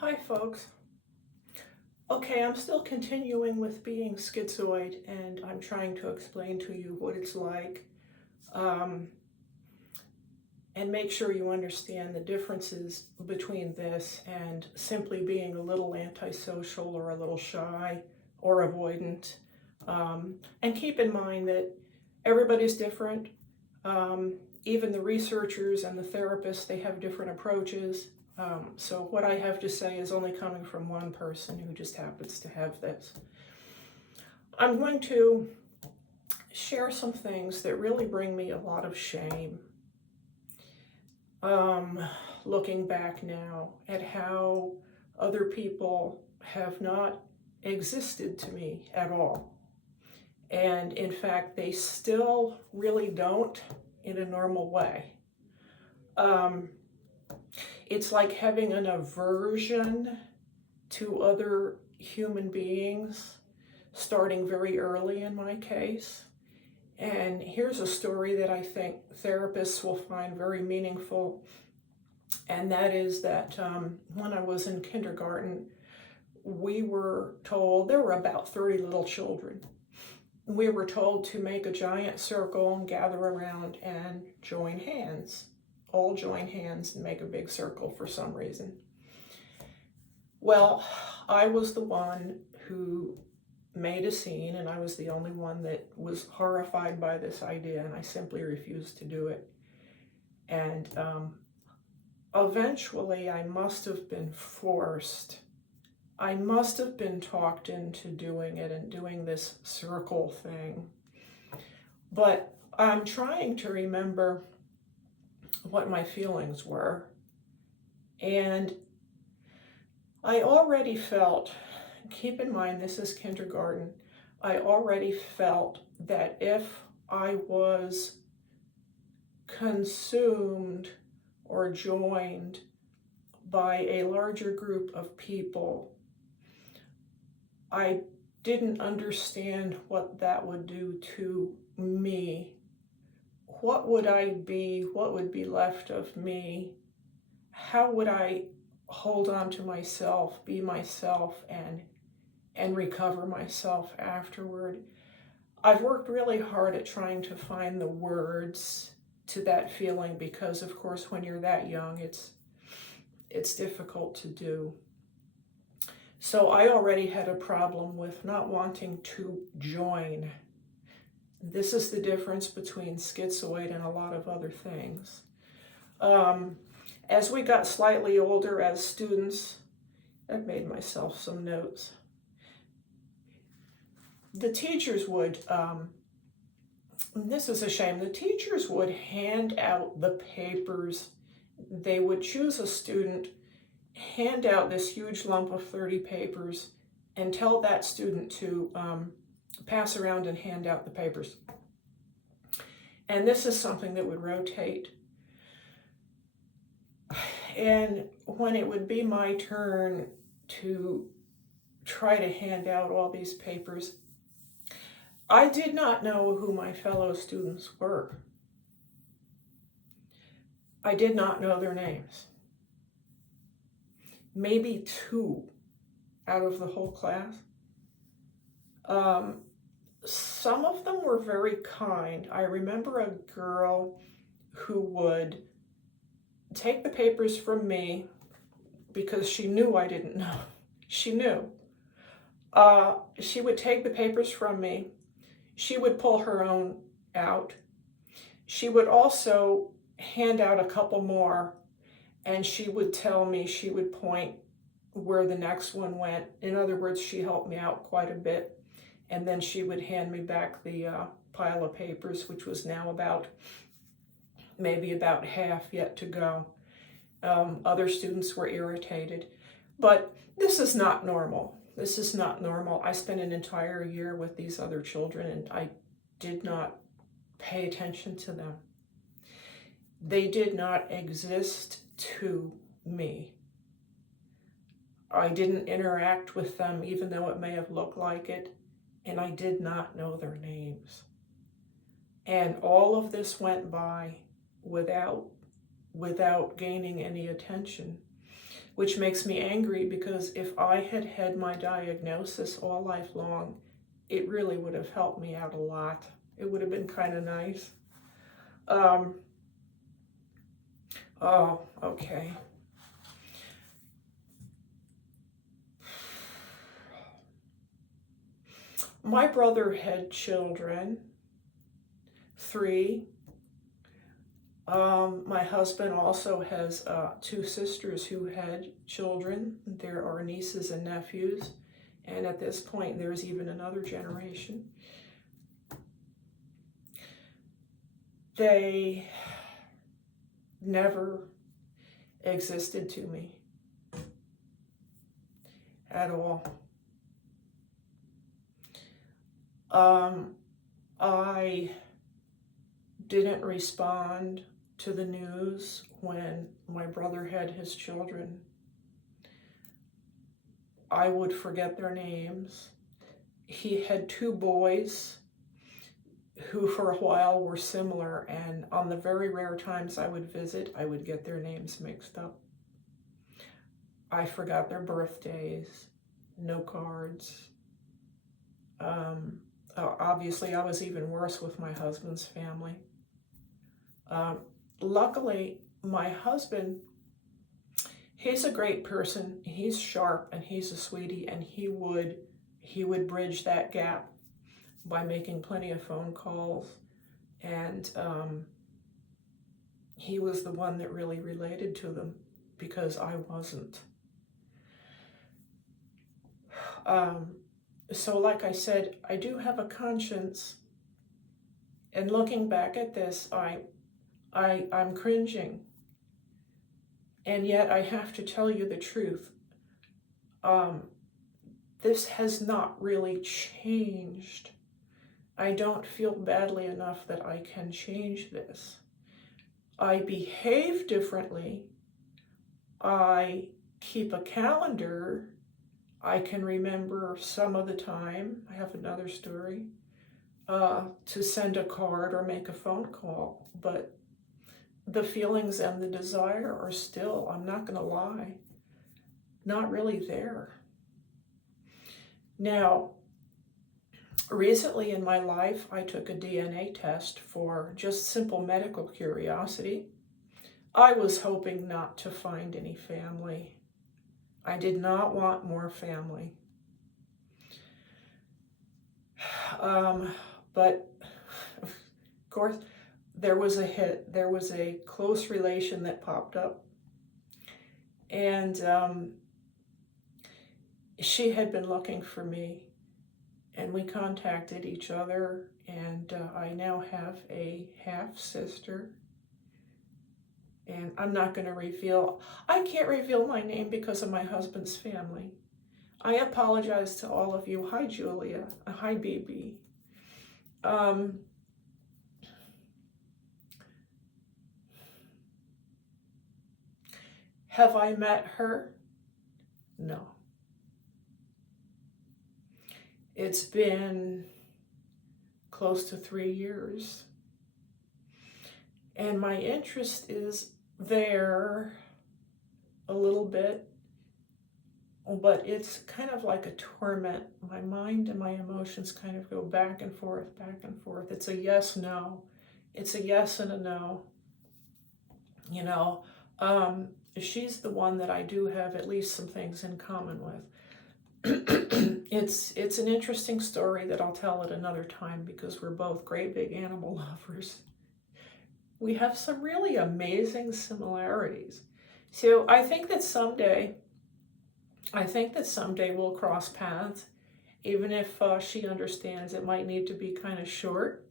Hi, folks. Okay, I'm still continuing with being schizoid, and I'm trying to explain to you what it's like, um, and make sure you understand the differences between this and simply being a little antisocial or a little shy or avoidant. And keep in mind that everybody's different. Um, Even the researchers and the therapists, they have different approaches. So what I have to say is only coming from one person who just happens to have this. I'm going to share some things that really bring me a lot of shame. Looking back now at how other people have not existed to me at all. And in fact, they still really don't in a normal way. It's like having an aversion to other human beings, starting very early in my case. And here's a story that I think therapists will find very meaningful. And that is that when I was in kindergarten, we were told, there were about 30 little children. We were told to make a giant circle and gather around and join hands. All join hands and make a big circle for some reason. Well, I was the one who made a scene, and I was the only one that was horrified by this idea, and I simply refused to do it. And eventually I must have been forced. I must have been talked into doing it and doing this circle thing. But I'm trying to remember what my feelings were. And I already felt, keep in mind this is kindergarten, I already felt that if I was consumed or joined by a larger group of people, I didn't understand what that would do to me. What would I be? What would be left of me? How would I hold on to myself, be myself, and recover myself afterward? I've worked really hard at trying to find the words to that feeling because, of course, when you're that young, it's difficult to do. So I already had a problem with not wanting to join. This is the difference between schizoid and a lot of other things. As we got slightly older as students, I've made myself some notes. The teachers would, this is a shame, the teachers would hand out the papers. They would choose a student, hand out this huge lump of 30 papers, and tell that student to pass around and hand out the papers. And this is something that would rotate. And when it would be my turn to try to hand out all these papers, I did not know who my fellow students were. I did not know their names. Maybe 2 out of the whole class. Some of them were very kind. I remember a girl who would take the papers from me because she knew I didn't know. She knew. She would take the papers from me. She would pull her own out. She would also hand out a couple more, and she would tell me, she would point where the next one went. In other words, she helped me out quite a bit. And then she would hand me back the pile of papers, which was now maybe about half yet to go. Other students were irritated. But this is not normal. This is not normal. I spent an entire year with these other children, and I did not pay attention to them. They did not exist to me. I didn't interact with them, even though it may have looked like it, and I did not know their names. And all of this went by without gaining any attention. which makes me angry because if I had had my diagnosis all life long, it really would have helped me out a lot. It would have been kind of nice. Oh, okay. My brother had children, 3. My husband also has 2 sisters who had children. There are nieces and nephews. And at this point, there's even another generation. They never existed to me at all. I didn't respond to the news when my brother had his children. I would forget their names. He had 2 boys who for a while were similar, and on the very rare times I would visit, I would get their names mixed up. I forgot their birthdays, no cards. Obviously, I was even worse with my husband's family. Luckily, my husband, he's a great person. He's sharp and he's a sweetie, and he would bridge that gap by making plenty of phone calls. And he was the one that really related to them because I wasn't. So like I said, I do have a conscience, and looking back at this, I'm cringing, and yet I have to tell you the truth. This has not really changed. I don't feel badly enough that I can change this. I behave differently. I keep a calendar. I can remember some of the time, I have another story, to send a card or make a phone call, but the feelings and the desire are still, I'm not going to lie, not really there. Now, recently in my life, I took a DNA test for just simple medical curiosity. I was hoping not to find any family. I did not want more family. But of course, there was a hit. There was a close relation that popped up. And she had been looking for me. And we contacted each other. And I now have a half-sister. And I'm not going to reveal, I can't reveal my name because of my husband's family. I apologize to all of you. Hi, Julia. Hi, BB. Have I met her? No. It's been close to 3 years. And my interest is there a little bit, but it's kind of like a torment. My mind and my emotions kind of go back and forth, back and forth. It's a yes, no. It's a yes and a no. You know, she's the one that I do have at least some things in common with. It's an interesting story that I'll tell at another time because we're both great big animal lovers. We have some really amazing similarities. So I think that someday we'll cross paths, even if she understands it might need to be kind of short.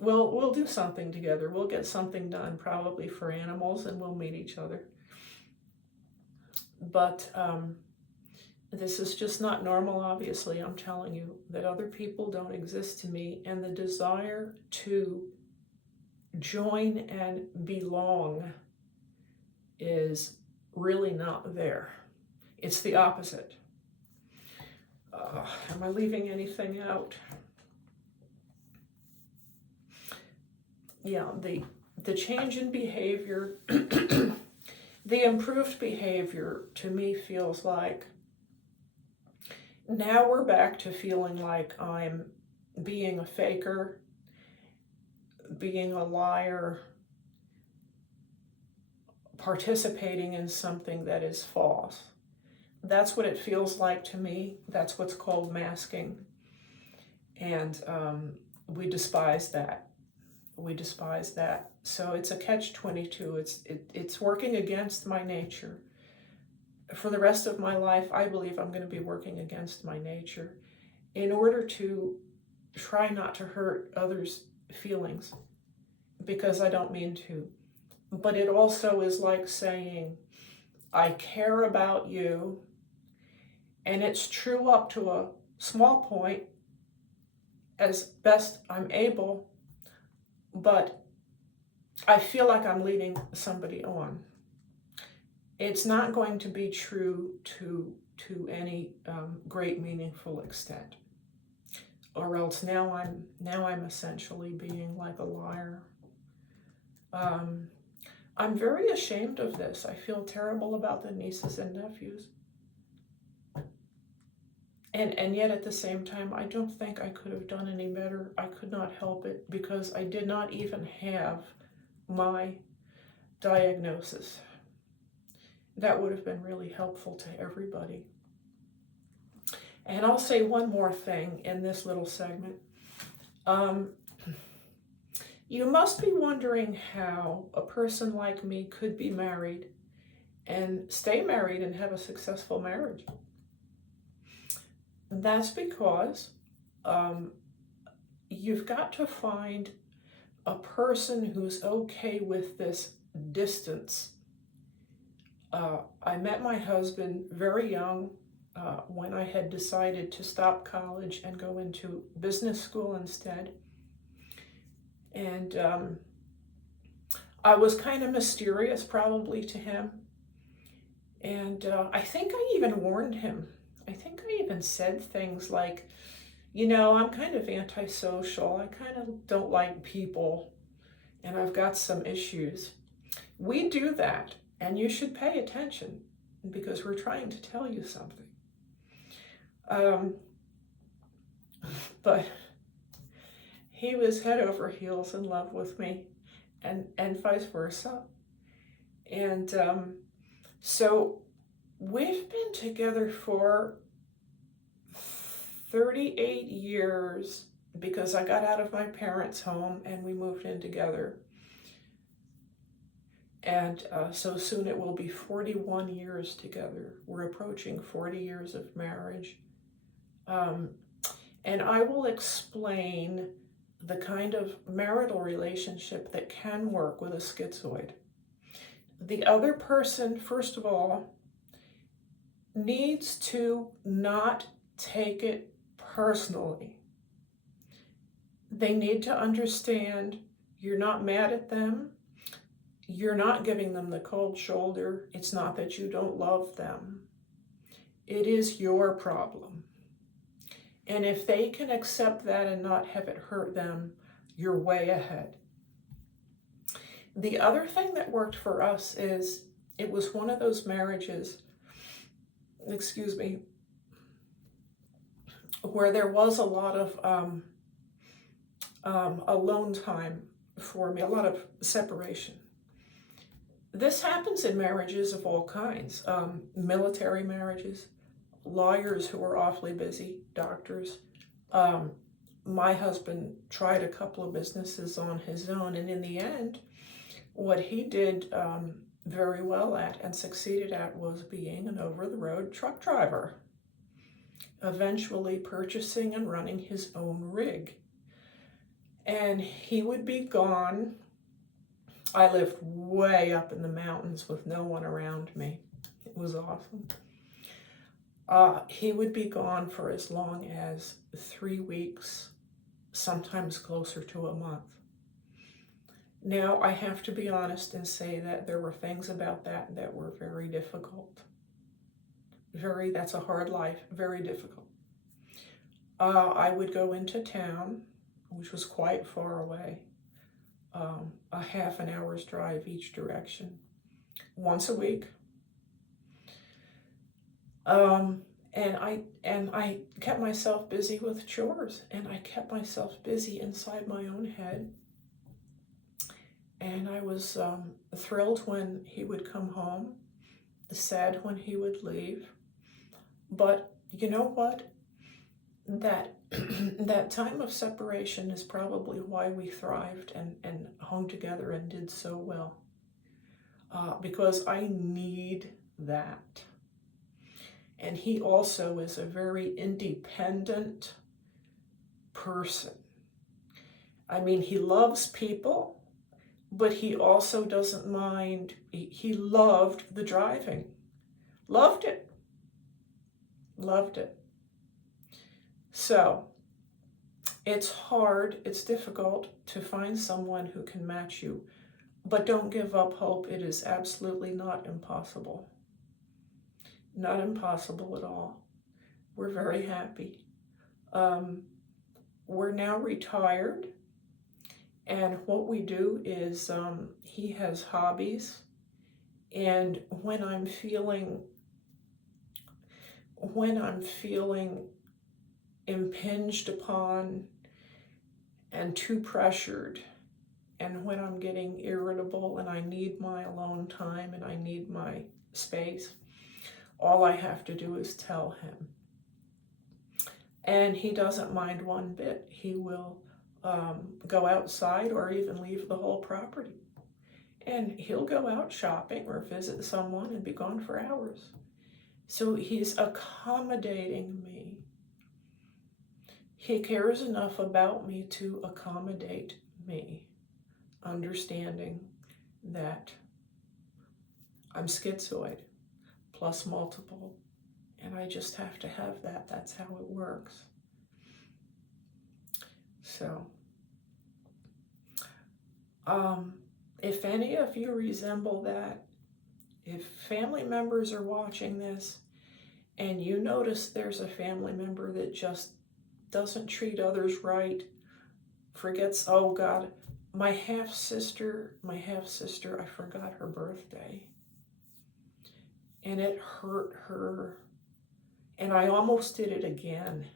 We'll do something together. We'll get something done, probably for animals, and we'll meet each other. But this is just not normal, obviously. I'm telling you that other people don't exist to me, and the desire to join and belong is really not there. It's the opposite. Am I leaving anything out? Yeah, the change in behavior, The improved behavior to me feels like now we're back to feeling like I'm being a faker, being a liar, participating in something that is false. That's what it feels like to me. That's what's called masking. And we despise that. We despise that. So it's a catch-22. It's working against my nature. For the rest of my life, I believe I'm going to be working against my nature in order to try not to hurt others' feelings, because I don't mean to. But it also is like saying, I care about you, and it's true up to a small point as best I'm able, but I feel like I'm leading somebody on. It's not going to be true to any great meaningful extent, or else now I'm essentially being like a liar. I'm very ashamed of this. I feel terrible about the nieces and nephews. And yet at the same time, I don't think I could have done any better. I could not help it because I did not even have my diagnosis. That would have been really helpful to everybody. And I'll say one more thing in this little segment. You must be wondering how a person like me could be married and stay married and have a successful marriage. That's because you've got to find a person who's okay with this distance. I met my husband very young when I had decided to stop college and go into business school instead. And I was kind of mysterious probably to him. And I think I even warned him. I think I even said things like, I'm kind of antisocial. I kind of don't like people, and I've got some issues. We do that, and you should pay attention because we're trying to tell you something. But he was head over heels in love with me, and vice versa. And so we've been together for 38 years because I got out of my parents' home and we moved in together. And so soon it will be 41 years together. We're approaching 40 years of marriage. And I will explain the kind of marital relationship that can work with a schizoid. The other person, first of all, needs to not take it personally. They need to understand you're not mad at them. You're not giving them the cold shoulder. It's not that you don't love them. It is your problem. And if they can accept that and not have it hurt them, you're way ahead. The other thing that worked for us is it was one of those marriages, where there was a lot of alone time for me, a lot of separation. This happens in marriages of all kinds, military marriages, lawyers who are awfully busy, doctors. My husband tried a couple of businesses on his own, and in the end, what he did very well at and succeeded at was being an over-the-road truck driver, eventually purchasing and running his own rig. And he would be gone. I lived way up in the mountains with no one around me. It was awesome. He would be gone for as long as 3 weeks, sometimes closer to a month. Now, I have to be honest and say that there were things about that were very difficult. That's a hard life, very difficult. I would go into town, which was quite far away, a half an hour's drive each direction. once a week. And I kept myself busy with chores, and I kept myself busy inside my own head. And I was thrilled when he would come home, sad when he would leave. But you know what? That that time of separation is probably why we thrived and hung together and did so well. Because I need that. And he also is a very independent person. I mean, he loves people, but he also doesn't mind. He loved the driving. Loved it. Loved it. So, it's hard, it's difficult to find someone who can match you, but don't give up hope. It is absolutely not impossible. Not impossible at all. We're very happy. We're now retired, and what we do is he has hobbies, and when I'm feeling impinged upon and too pressured, and when I'm getting irritable and I need my alone time and I need my space, all I have to do is tell him. And he doesn't mind one bit. He will go outside or even leave the whole property. And he'll go out shopping or visit someone and be gone for hours. So he's accommodating me. He cares enough about me to accommodate me, understanding that I'm schizoid plus multiple, and I just have to have that. That's how it works. So, if any of you resemble that, if family members are watching this and you notice there's a family member that just doesn't treat others right, forgets, oh God, my half-sister, I forgot her birthday. And it hurt her. And I almost did it again.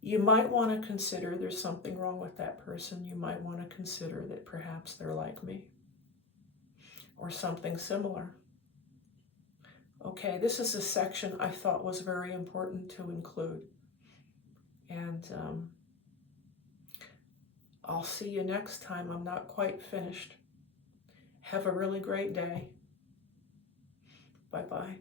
You might want to consider there's something wrong with that person. You might want to consider that perhaps they're like me or something similar. Okay, this is a section I thought was very important to include. And I'll see you next time. I'm not quite finished. Have a really great day. Bye-bye.